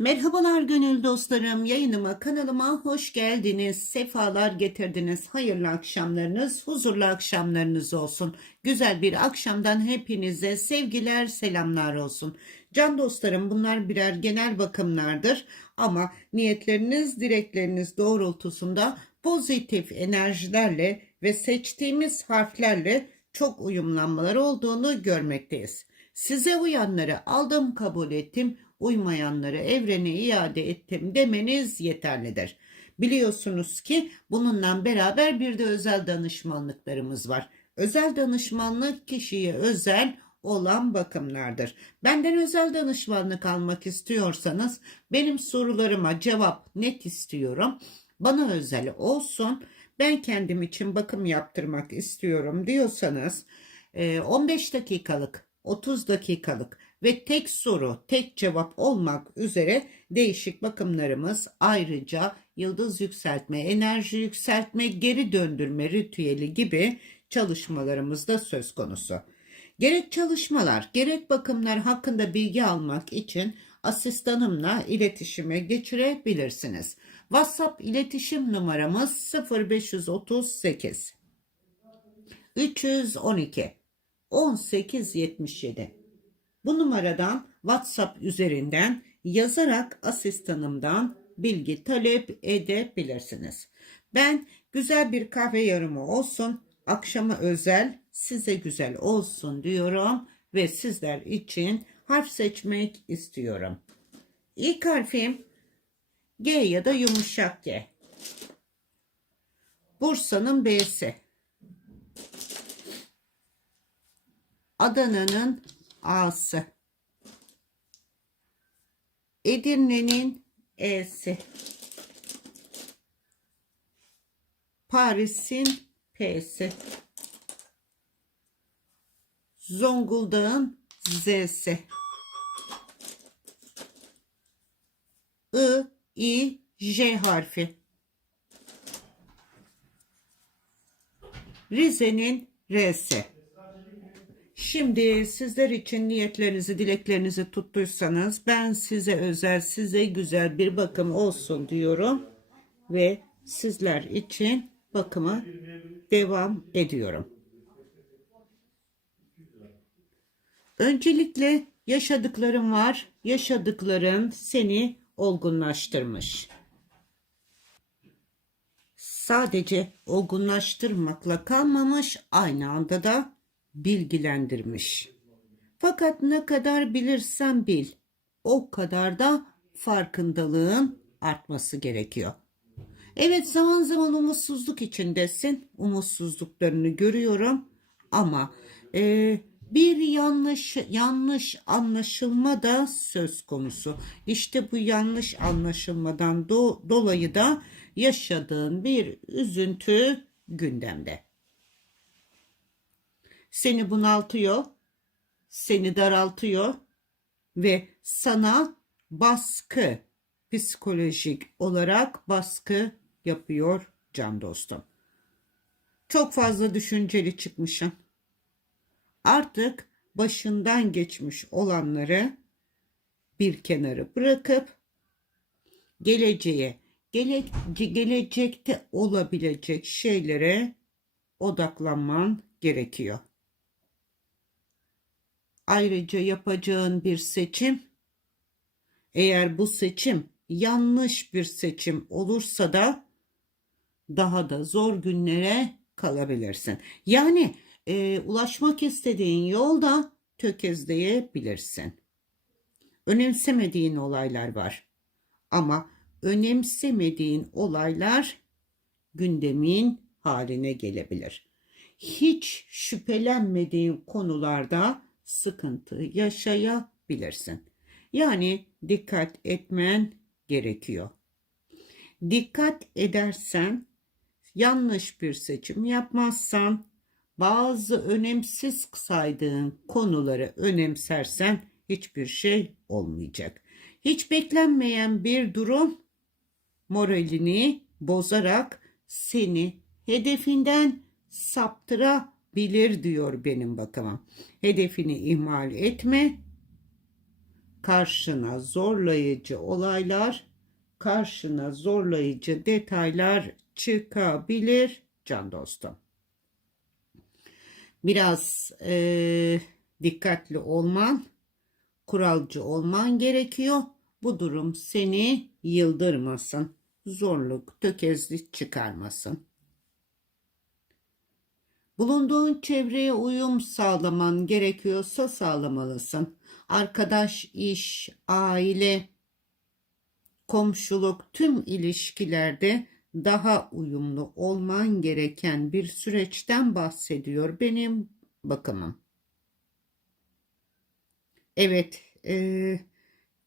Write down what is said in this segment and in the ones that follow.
Merhabalar gönül dostlarım. Yayınıma, kanalıma hoş geldiniz. Sefalar getirdiniz. Hayırlı akşamlarınız, huzurlu akşamlarınız olsun. Güzel bir akşamdan hepinize sevgiler, selamlar olsun. Can dostlarım bunlar birer genel bakımlardır ama niyetleriniz, dilekleriniz doğrultusunda pozitif enerjilerle ve seçtiğimiz harflerle çok uyumlanmalar olduğunu görmekteyiz. Size uyanları aldım kabul ettim, uymayanları evrene iade ettim demeniz yeterlidir. Biliyorsunuz ki bununla beraber bir de özel danışmanlıklarımız var. Özel danışmanlık kişiye özel olan bakımlardır. Benden özel danışmanlık almak istiyorsanız benim sorularıma cevap net istiyorum. Bana özel olsun. Ben kendim için bakım yaptırmak istiyorum diyorsanız e, 15 dakikalık 30 dakikalık ve tek soru, tek cevap olmak üzere değişik bakımlarımız ayrıca yıldız yükseltme, enerji yükseltme, geri döndürme ritüeli gibi çalışmalarımız da söz konusu. Gerek çalışmalar, gerek bakımlar hakkında bilgi almak için asistanımla iletişime geçirebilirsiniz. WhatsApp iletişim numaramız 0538 312 1877. Bu numaradan WhatsApp üzerinden yazarak asistanımdan bilgi talep edebilirsiniz. Ben güzel bir kahve yarımı olsun, akşama özel, size güzel olsun diyorum ve sizler için harf seçmek istiyorum. İlk harfim G ya da yumuşak G. Bursa'nın B'si. Adana'nın A'sı. Edirne'nin E'si. Paris'in P'si. Zonguldak'ın Z'si. I, I, J harfi. Rize'nin R'si. Şimdi sizler için niyetlerinizi, dileklerinizi tuttuysanız ben size özel, size güzel bir bakım olsun diyorum ve sizler için bakıma devam ediyorum. Öncelikle yaşadıklarım var. Yaşadıkların seni olgunlaştırmış. Sadece olgunlaştırmakla kalmamış, aynı anda da bilgilendirmiş. Fakat ne kadar bilirsen bil, o kadar da farkındalığın artması gerekiyor. Evet zaman zaman umutsuzluk içindesin. Umutsuzluklarını görüyorum ama e, bir yanlış yanlış anlaşılma da söz konusu. İşte bu yanlış anlaşılmadan do- dolayı da yaşadığın bir üzüntü gündemde. Seni bunaltıyor, seni daraltıyor ve sana baskı psikolojik olarak baskı yapıyor can dostum. Çok fazla düşünceli çıkmışsın. Artık başından geçmiş olanları bir kenara bırakıp geleceğe, gele, gelecekte olabilecek şeylere odaklanman gerekiyor. Ayrıca yapacağın bir seçim eğer bu seçim yanlış bir seçim olursa da daha da zor günlere kalabilirsin. Yani e, ulaşmak istediğin yolda tökezleyebilirsin. Önemsemediğin olaylar var. Ama önemsemediğin olaylar gündemin haline gelebilir. Hiç şüphelenmediğin konularda sıkıntı yaşayabilirsin. Yani dikkat etmen gerekiyor. Dikkat edersen, yanlış bir seçim yapmazsan, bazı önemsiz saydığın konuları önemsersen hiçbir şey olmayacak. Hiç beklenmeyen bir durum moralini bozarak seni hedefinden saptırabilir diyor benim bakımım. Hedefini ihmal etme. karşına zorlayıcı olaylar, karşına zorlayıcı detaylar çıkabilir can dostum. Biraz eee, dikkatli olman, kuralcı olman gerekiyor. Bu durum seni yıldırmasın, zorluk, tökezlik çıkarmasın. Bulunduğun çevreye uyum sağlaman gerekiyorsa sağlamalısın. Arkadaş, iş, aile, komşuluk tüm ilişkilerde daha uyumlu olman gereken bir süreçten bahsediyor benim bakımım. Evet, eee,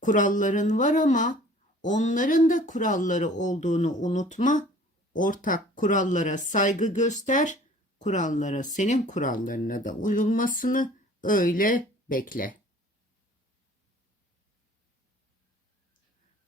kuralların var ama onların da kuralları olduğunu unutma. Ortak kurallara saygı göster. Kurallara senin kurallarına da uyulmasını öyle bekle.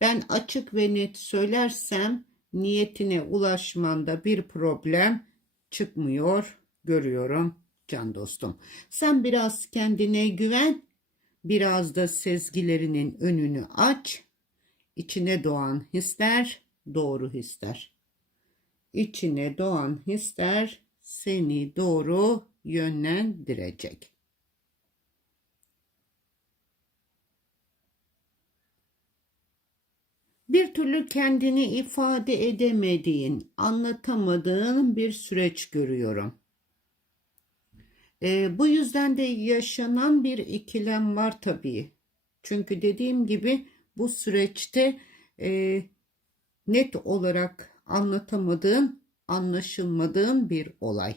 Ben açık ve net söylersem niyetine ulaşmanda bir problem çıkmıyor görüyorum can dostum. Sen biraz kendine güven, biraz da sezgilerinin önünü aç. İçine doğan hisler doğru hisler. İçine doğan hisler seni doğru yönlendirecek. Bir türlü kendini ifade edemediğin, anlatamadığın bir süreç görüyorum. Ee, bu yüzden de yaşanan bir ikilem var tabii. Çünkü dediğim gibi bu süreçte e, net olarak anlatamadığın, anlaşılmadığın bir olay.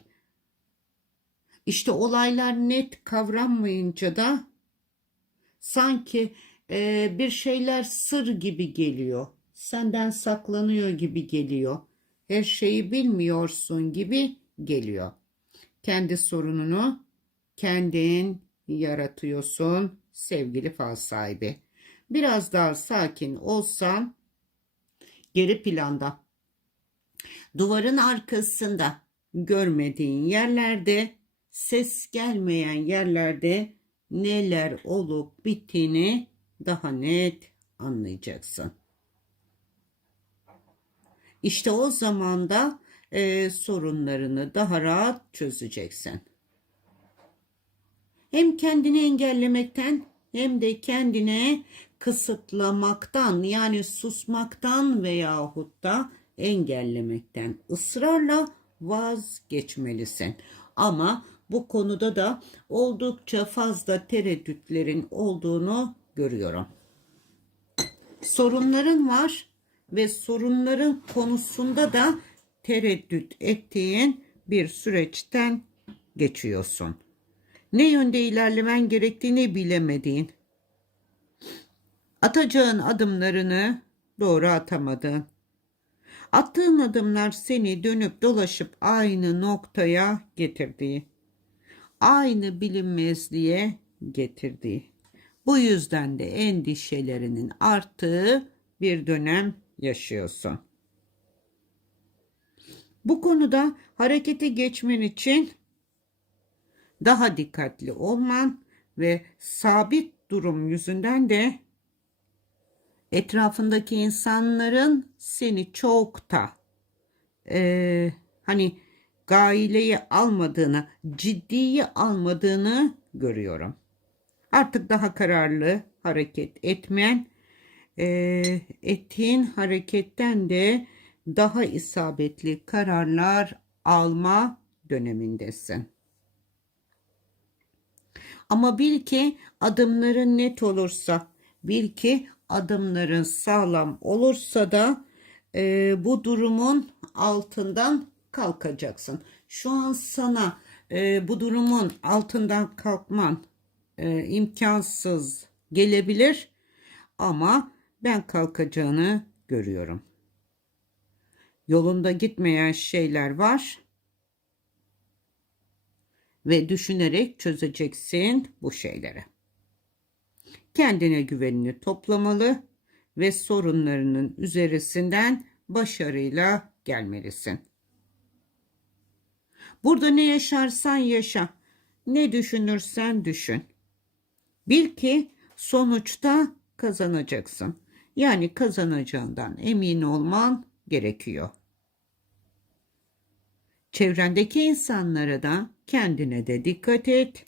İşte olaylar net kavranmayınca da sanki e, bir şeyler sır gibi geliyor. Senden saklanıyor gibi geliyor. Her şeyi bilmiyorsun gibi geliyor. Kendi sorununu kendin yaratıyorsun sevgili fal sahibi. Biraz daha sakin olsan geri planda duvarın arkasında görmediğin yerlerde ses gelmeyen yerlerde neler olup bittiğini daha net anlayacaksın. İşte o zaman da e, sorunlarını daha rahat çözeceksin. Hem kendini engellemekten hem de kendine kısıtlamaktan yani susmaktan veyahut da engellemekten ısrarla vazgeçmelisin. Ama bu konuda da oldukça fazla tereddütlerin olduğunu görüyorum. Sorunların var ve sorunların konusunda da tereddüt ettiğin bir süreçten geçiyorsun. Ne yönde ilerlemen gerektiğini bilemediğin, atacağın adımlarını doğru atamadın. Attığın adımlar seni dönüp dolaşıp aynı noktaya getirdiği, aynı bilinmezliğe getirdiği. Bu yüzden de endişelerinin arttığı bir dönem yaşıyorsun. Bu konuda harekete geçmen için daha dikkatli olman ve sabit durum yüzünden de etrafındaki insanların seni çok da e, hani gaileyi almadığını, ciddiye almadığını görüyorum. Artık daha kararlı hareket etmen, e, ettiğin hareketten de daha isabetli kararlar alma dönemindesin. Ama bil ki adımların net olursa, bil ki adımların sağlam olursa da e, bu durumun altından kalkacaksın. Şu an sana e, bu durumun altından kalkman e, imkansız gelebilir ama ben kalkacağını görüyorum. Yolunda gitmeyen şeyler var ve düşünerek çözeceksin bu şeyleri. Kendine güvenini toplamalı ve sorunlarının üzerisinden başarıyla gelmelisin. Burada ne yaşarsan yaşa, ne düşünürsen düşün. Bil ki sonuçta kazanacaksın. Yani kazanacağından emin olman gerekiyor. Çevrendeki insanlara da kendine de dikkat et.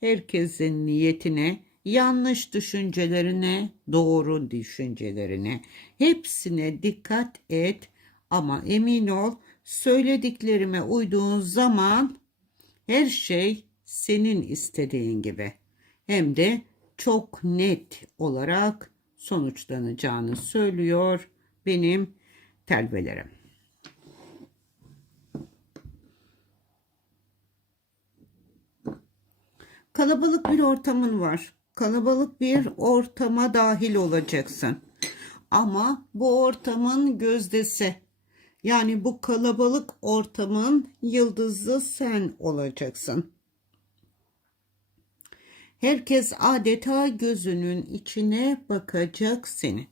Herkesin niyetine, yanlış düşüncelerine, doğru düşüncelerine hepsine dikkat et ama emin ol söylediklerime uyduğun zaman her şey senin istediğin gibi hem de çok net olarak sonuçlanacağını söylüyor benim telvelerim. Kalabalık bir ortamın var. Kalabalık bir ortama dahil olacaksın. Ama bu ortamın gözdesi yani bu kalabalık ortamın yıldızı sen olacaksın. Herkes adeta gözünün içine bakacak seni.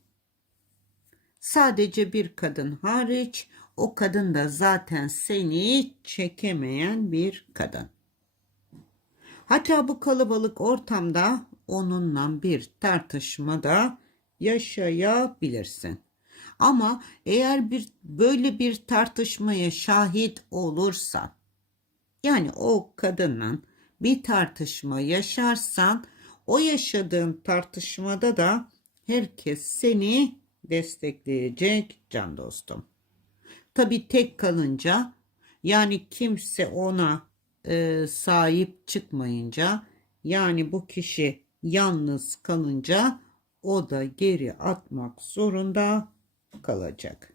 Sadece bir kadın hariç o kadın da zaten seni çekemeyen bir kadın. Hatta bu kalabalık ortamda onunla bir tartışmada yaşayabilirsin. Ama eğer bir böyle bir tartışmaya şahit olursan yani o kadınla bir tartışma yaşarsan o yaşadığın tartışmada da herkes seni destekleyecek can dostum. Tabi tek kalınca yani kimse ona e, sahip çıkmayınca yani bu kişi yalnız kalınca o da geri atmak zorunda kalacak.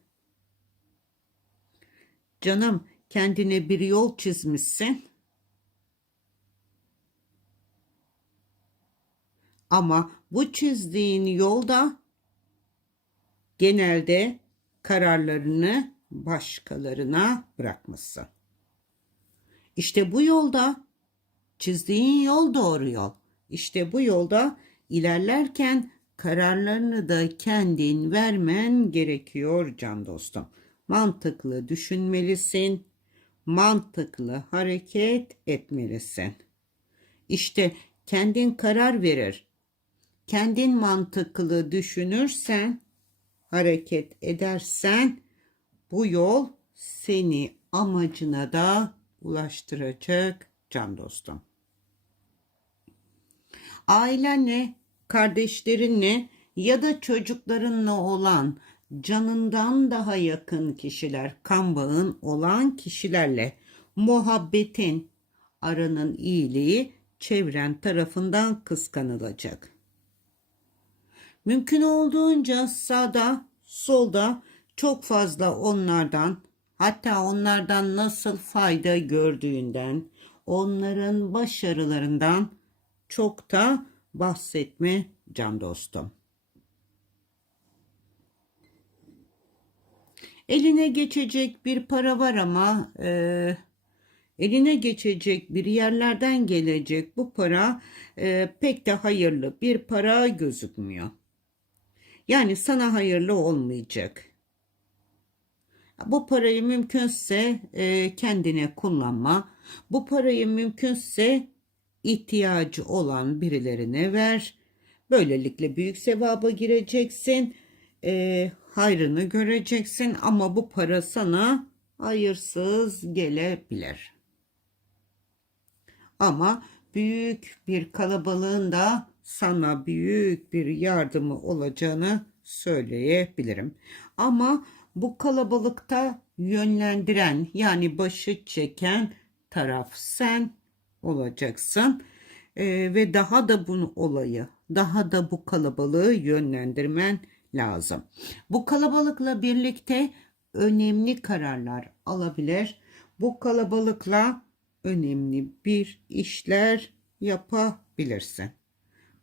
Canım kendine bir yol çizmişsin. Ama bu çizdiğin yolda genelde kararlarını başkalarına bırakmışsın. İşte bu yolda çizdiğin yol doğru yol. İşte bu yolda ilerlerken kararlarını da kendin vermen gerekiyor can dostum. Mantıklı düşünmelisin, mantıklı hareket etmelisin. İşte kendin karar verir. Kendin mantıklı düşünürsen, hareket edersen bu yol seni amacına da ulaştıracak can dostum. Ailenle, kardeşlerinle ya da çocuklarınla olan canından daha yakın kişiler, kan bağın olan kişilerle muhabbetin, aranın iyiliği çevren tarafından kıskanılacak. Mümkün olduğunca sağda, solda çok fazla onlardan hatta onlardan nasıl fayda gördüğünden, onların başarılarından çok da bahsetme can dostum. Eline geçecek bir para var ama e, eline geçecek bir yerlerden gelecek bu para e, pek de hayırlı bir para gözükmüyor. Yani sana hayırlı olmayacak. Bu parayı mümkünse e, kendine kullanma. Bu parayı mümkünse ihtiyacı olan birilerine ver. Böylelikle büyük sevaba gireceksin. E, hayrını göreceksin ama bu para sana hayırsız gelebilir. Ama büyük bir kalabalığın da sana büyük bir yardımı olacağını söyleyebilirim. Ama bu kalabalıkta yönlendiren yani başı çeken taraf sen olacaksın. Ee, ve daha da bunu olayı, daha da bu kalabalığı yönlendirmen lazım. Bu kalabalıkla birlikte önemli kararlar alabilir. Bu kalabalıkla önemli bir işler yapabilirsin.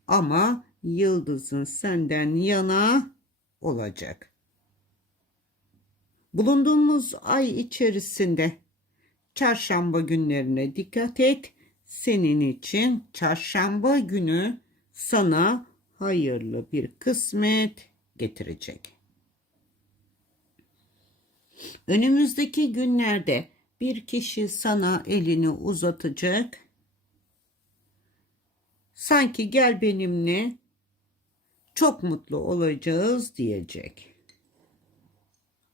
Ama yıldızın senden yana olacak. Bulunduğumuz ay içerisinde çarşamba günlerine dikkat et. Senin için çarşamba günü sana hayırlı bir kısmet getirecek. Önümüzdeki günlerde bir kişi sana elini uzatacak. Sanki gel benimle çok mutlu olacağız diyecek.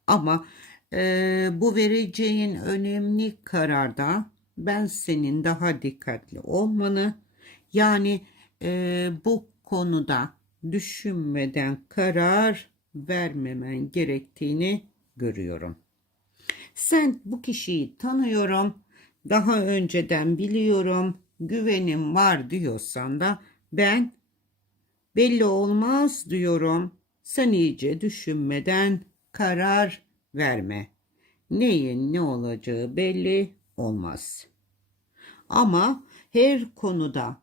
Ama e, bu vereceğin önemli kararda ben senin daha dikkatli olmanı yani e, bu konuda düşünmeden karar vermemen gerektiğini görüyorum. Sen bu kişiyi tanıyorum, daha önceden biliyorum, güvenim var diyorsan da ben belli olmaz diyorum. Sen iyice düşünmeden karar verme. Neyin ne olacağı belli olmaz. Ama her konuda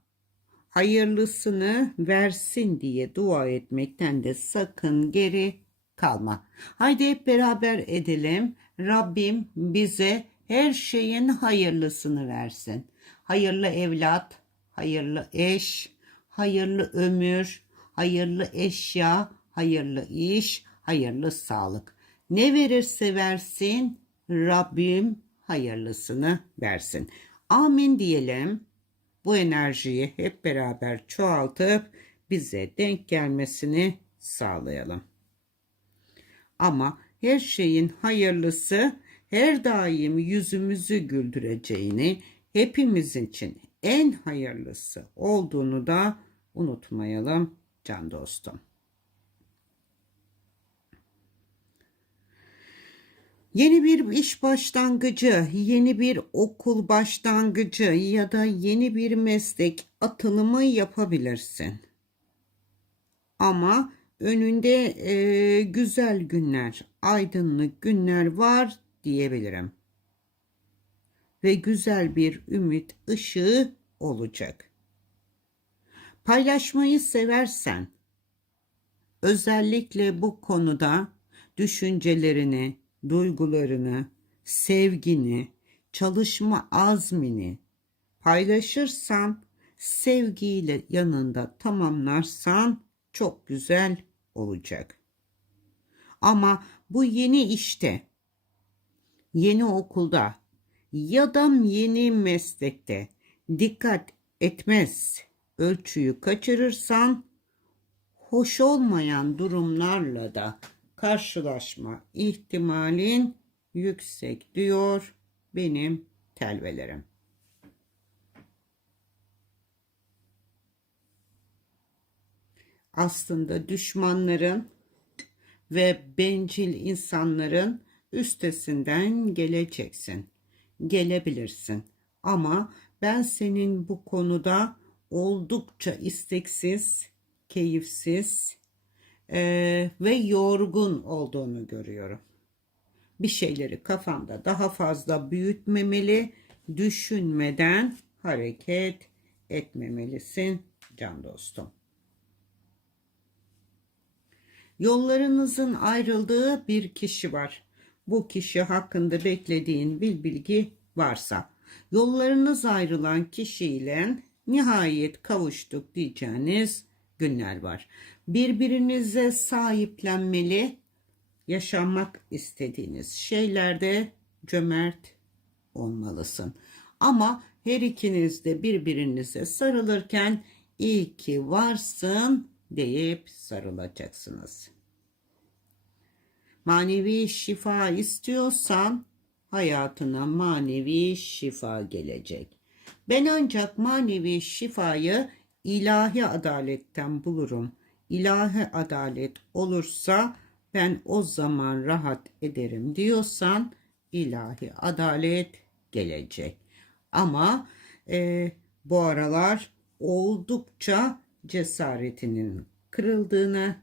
hayırlısını versin diye dua etmekten de sakın geri kalma. Haydi hep beraber edelim. Rabbim bize her şeyin hayırlısını versin. Hayırlı evlat, hayırlı eş, hayırlı ömür, hayırlı eşya, hayırlı iş, hayırlı sağlık. Ne verirse versin Rabbim hayırlısını versin. Amin diyelim. Bu enerjiyi hep beraber çoğaltıp bize denk gelmesini sağlayalım. Ama her şeyin hayırlısı her daim yüzümüzü güldüreceğini, hepimizin için en hayırlısı olduğunu da unutmayalım can dostum. Yeni bir iş başlangıcı, yeni bir okul başlangıcı ya da yeni bir meslek atılımı yapabilirsin. Ama önünde e, güzel günler, aydınlık günler var diyebilirim. Ve güzel bir ümit ışığı olacak. Paylaşmayı seversen, özellikle bu konuda düşüncelerini, duygularını, sevgini, çalışma azmini paylaşırsan, sevgiyle yanında tamamlarsan çok güzel olacak. Ama bu yeni işte, yeni okulda ya da yeni meslekte dikkat etmez, ölçüyü kaçırırsan hoş olmayan durumlarla da karşılaşma ihtimalin yüksek diyor benim telvelerim. Aslında düşmanların ve bencil insanların üstesinden geleceksin. Gelebilirsin. Ama ben senin bu konuda oldukça isteksiz, keyifsiz, e, ve yorgun olduğunu görüyorum. Bir şeyleri kafanda daha fazla büyütmemeli, düşünmeden hareket etmemelisin can dostum. Yollarınızın ayrıldığı bir kişi var. Bu kişi hakkında beklediğin bir bilgi varsa, yollarınız ayrılan kişiyle nihayet kavuştuk diyeceğiniz günler var. Birbirinize sahiplenmeli, yaşanmak istediğiniz şeylerde cömert olmalısın. Ama her ikiniz de birbirinize sarılırken iyi ki varsın deyip sarılacaksınız. Manevi şifa istiyorsan hayatına manevi şifa gelecek. Ben ancak manevi şifayı ilahi adaletten bulurum. İlahi adalet olursa ben o zaman rahat ederim diyorsan ilahi adalet gelecek. Ama e, bu aralar oldukça cesaretinin kırıldığını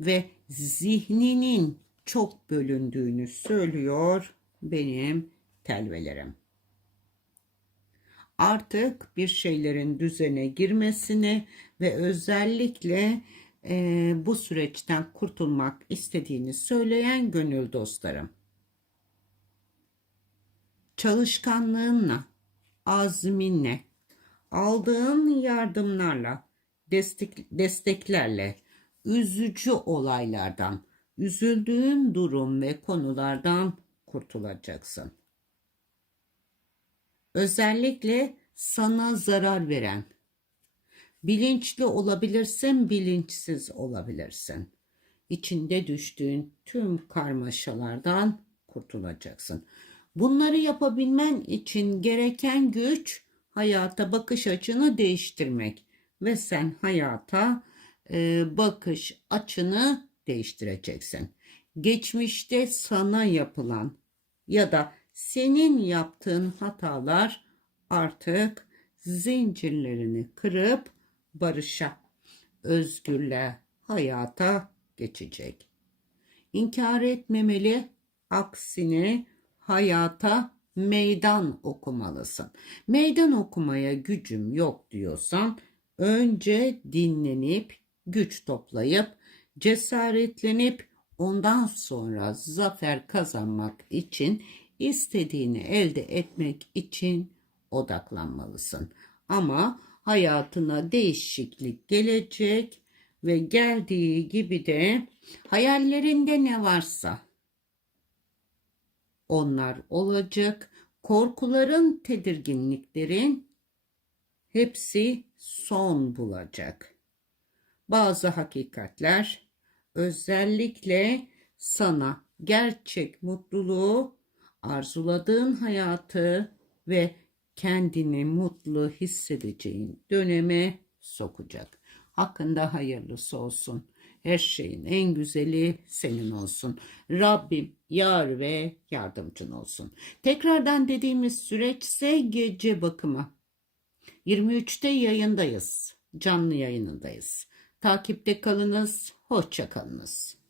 ve zihninin çok bölündüğünü söylüyor benim telvelerim artık bir şeylerin düzene girmesini ve özellikle e, bu süreçten kurtulmak istediğini söyleyen gönül dostlarım. Çalışkanlığınla, azminle, aldığın yardımlarla, destek, desteklerle, üzücü olaylardan, üzüldüğün durum ve konulardan kurtulacaksın. Özellikle sana zarar veren Bilinçli olabilirsin, bilinçsiz olabilirsin. İçinde düştüğün tüm karmaşalardan kurtulacaksın. Bunları yapabilmen için gereken güç hayata bakış açını değiştirmek ve sen hayata e, bakış açını değiştireceksin. Geçmişte sana yapılan ya da senin yaptığın hatalar artık zincirlerini kırıp barışa, özgürlüğe, hayata geçecek. İnkar etmemeli, aksine hayata meydan okumalısın. Meydan okumaya gücüm yok diyorsan önce dinlenip güç toplayıp cesaretlenip ondan sonra zafer kazanmak için istediğini elde etmek için odaklanmalısın. Ama hayatına değişiklik gelecek ve geldiği gibi de hayallerinde ne varsa onlar olacak. Korkuların, tedirginliklerin hepsi son bulacak. Bazı hakikatler özellikle sana gerçek mutluluğu, arzuladığın hayatı ve kendini mutlu hissedeceğin döneme sokacak. Hakkında hayırlısı olsun. Her şeyin en güzeli senin olsun. Rabbim yar ve yardımcın olsun. Tekrardan dediğimiz süreçse gece bakımı. 23'te yayındayız. Canlı yayınındayız. Takipte kalınız. Hoşça kalınız.